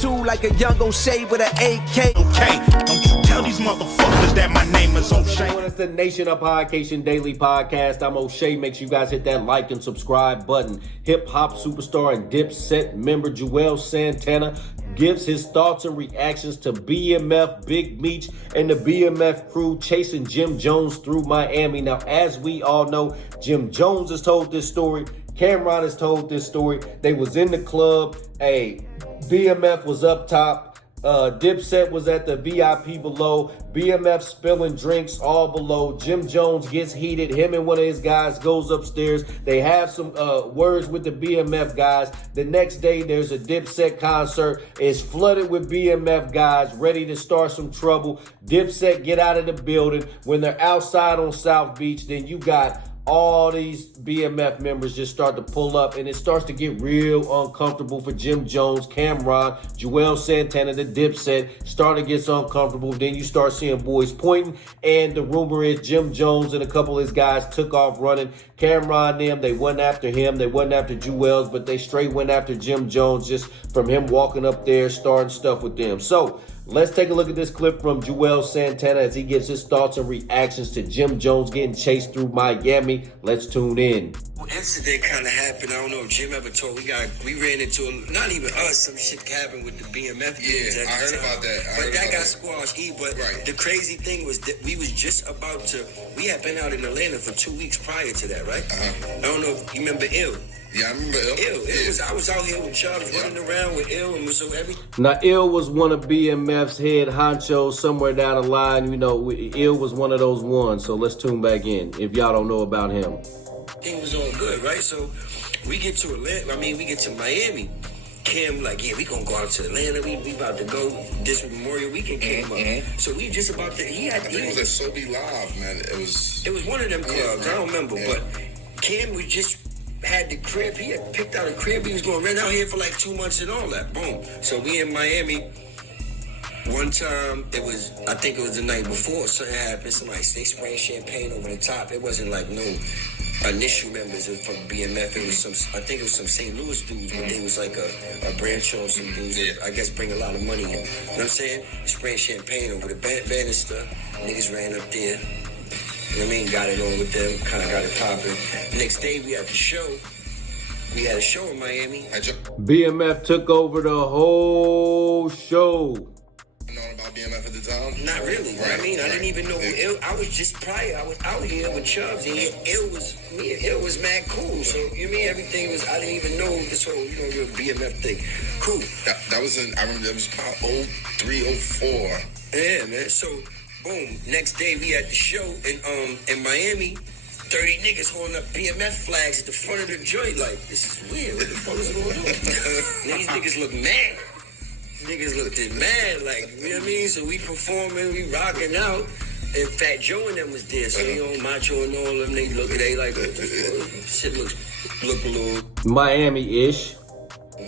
2 like a young O'Shea with an AK. Okay, don't you tell these motherfuckers that my name is O'Shea. It's the Nation of Podcation Daily Podcast. I'm O'Shea. Make sure you guys hit that like and subscribe button. Hip-hop superstar and Dipset member Juelz Santana gives his thoughts and reactions to BMF, Big Meech, and the BMF crew chasing Jim Jones through Miami. Now, as we all know, Jim Jones has told this story. Cameron has told this story. They was in the club. BMF was up top. Dipset was at the VIP below. BMF spilling drinks all below. Jim Jones gets heated. Him and one of his guys goes upstairs. They have some words with the BMF guys. The next day, there's a Dipset concert. It's flooded with BMF guys ready to start some trouble. Dipset get out of the building. When they're outside on South Beach, then you got all these BMF members just start to pull up, and it starts to get real uncomfortable for Jim Jones, Cameron, Juelz Santana, the Dipset, starting to get uncomfortable. Then you start seeing boys pointing, and the rumor is Jim Jones and a couple of his guys took off running. Cameron them, they went after him. They went after Juelz, but they straight went after Jim Jones just from him walking up there, starting stuff with them. So let's take a look at this clip from Juelz Santana as he gives his thoughts and reactions to Jim Jones getting chased through Miami. Let's tune in. Incident kind of happened. I don't know if Jim ever told. We ran into not even us. Some shit happened with the BMF. Yeah, I heard about that. But that got squashed. But right. The crazy thing was that we was just about to. We had been out in Atlanta for 2 weeks prior to that, right? I don't know if you remember Ill. Yeah, I remember Ill. I was out here with Chubbs running around with Ill, and so everything. Now, Ill was one of BMF's head honchos somewhere down the line. You know, Ill was one of those ones. So let's tune back in if y'all don't know about him. Thing was all good, right? So we get to Atlanta. We get to Miami. Cam like, yeah, we gonna go out to Atlanta. We about to go this Memorial Weekend came up. So we just about to. I think it was at Sobe Live, man. It was one of them clubs. I don't remember, but Cam was just had the crib. He had picked out a crib. He was going to rent out here for like 2 months and all that. Boom. So we in Miami. One time, I think it was the night before, something happened. Somebody spraying champagne over the top. It wasn't like no initial members from BMF. It was I think it was some St. Louis dudes, but they was like a branch on some dudes. I guess bring a lot of money in. You know what I'm saying? Spraying champagne over the banister. Niggas ran up there. You know what I mean? Got it on with them, kind of got it popping. Next day, we had the show. We had a show in Miami. BMF took over the whole show. You know about BMF at the time? Not really. Right. I didn't even know who Ill. I was just prior. I was out here with Chubbs, and Ill was mad cool. So you mean everything was? I didn't even know this whole real BMF thing. Cool. That was I remember it was about 03, 04. Yeah, man. So. Boom. Next day we had the show in Miami. 30 niggas holding up BMF flags at the front of the joint. Like, this is weird. What the fuck is going on? These niggas look mad. Niggas looked mad. Like, you know what I mean? So we performing, we rocking out. And Fat Joe and them was there. So, Macho and all of them, they like, what the fuck? Shit look a little Miami-ish.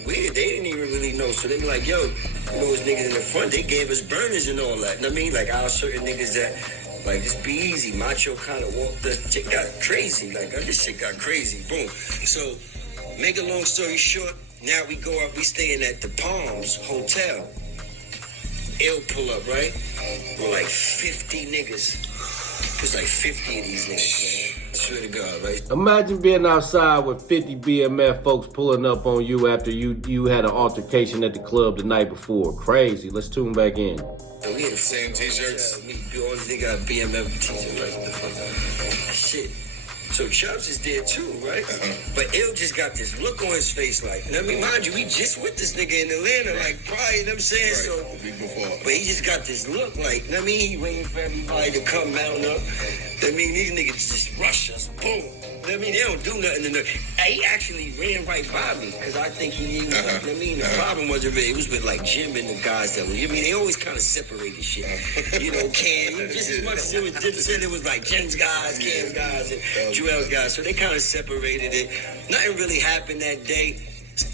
weird. They didn't even really know. So they be like, yo, those niggas in the front, they gave us burners and all that. You know what I mean? Like, our certain niggas that, like, just be easy. Macho kind of walked the shit got crazy. Like, this shit got crazy. Boom. So, make a long story short, now we go up, we staying at the Palms Hotel. Ill pull up, right? We're like 50 niggas. It's like 50 of these niggas, man. I swear to God, right? Imagine being outside with 50 BMF folks pulling up on you after you had an altercation at the club the night before. Crazy. Let's tune back in. So we in the same t-shirts. We all they got BMF t-shirts. Like, what the fuck? Shit. So Chubbs is there too, right? But Ill just got this look on his face like, you know what I mean? Mind you, we just with this nigga in Atlanta, like, prior, you know what I'm saying? Right. So, A week before. But he just got this look like, you know what I mean? He waiting for everybody to come mount up. I mean, these niggas just rush us, boom. You know what I mean? They don't do nothing to nothing. He actually ran right by me, because I think he was, you know what I mean? The problem wasn't really, it was with like Jim and the guys that were, you know what I mean? They always kind of separated shit. You know, Cam, just as much as it was Dipset, it was like Jim's guys, Cam's guys, and Juelz guys. So they kind of separated it. Nothing really happened that day.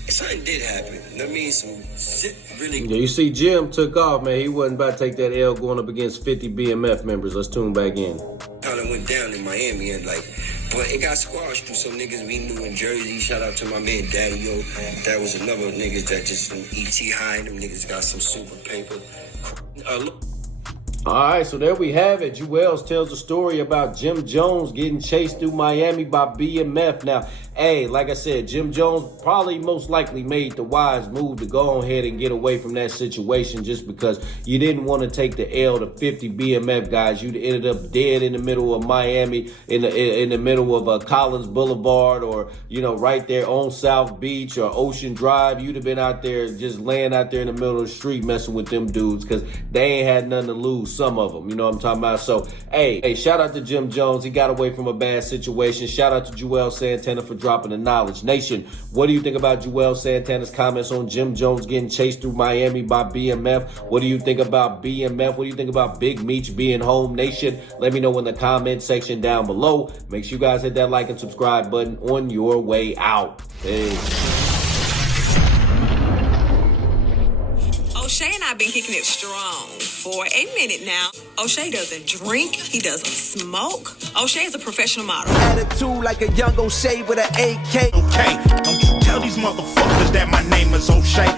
Something did happen. You know what I mean? Some shit really. Yeah, you see Jim took off, man. He wasn't about to take that L going up against 50 BMF members. Let's tune back in. Kind of went down in Miami, and like But it got squashed through some niggas we knew in Jersey. Shout out to my man Daddy Yo. That was another niggas that just some ET high. Them niggas got some super paper. All right, so there we have it. Juelz tells a story about Jim Jones getting chased through Miami by BMF. Now, hey, like I said, Jim Jones probably most likely made the wise move to go ahead and get away from that situation just because you didn't want to take the L to 50 BMF guys. You'd ended up dead in the middle of Miami, in the middle of Collins Boulevard, or, you know, right there on South Beach or Ocean Drive. You'd have been out there just laying out there in the middle of the street messing with them dudes because they ain't had nothing to lose. Some of them, you know what I'm talking about? So, hey, shout out to Jim Jones. He got away from a bad situation. Shout out to Juelz Santana for dropping the knowledge. Nation, what do you think about Juelz Santana's comments on Jim Jones getting chased through Miami by BMF? What do you think about BMF? What do you think about Big Meech being home? Nation, let me know in the comment section down below. Make sure you guys hit that like and subscribe button on your way out. Peace. O'Shea and I have been kicking it strong for a minute now. O'Shea doesn't drink. He doesn't smoke. O'Shea is a professional model. Attitude like a young O'Shea with an AK. Okay, don't you tell these motherfuckers that my name is O'Shea.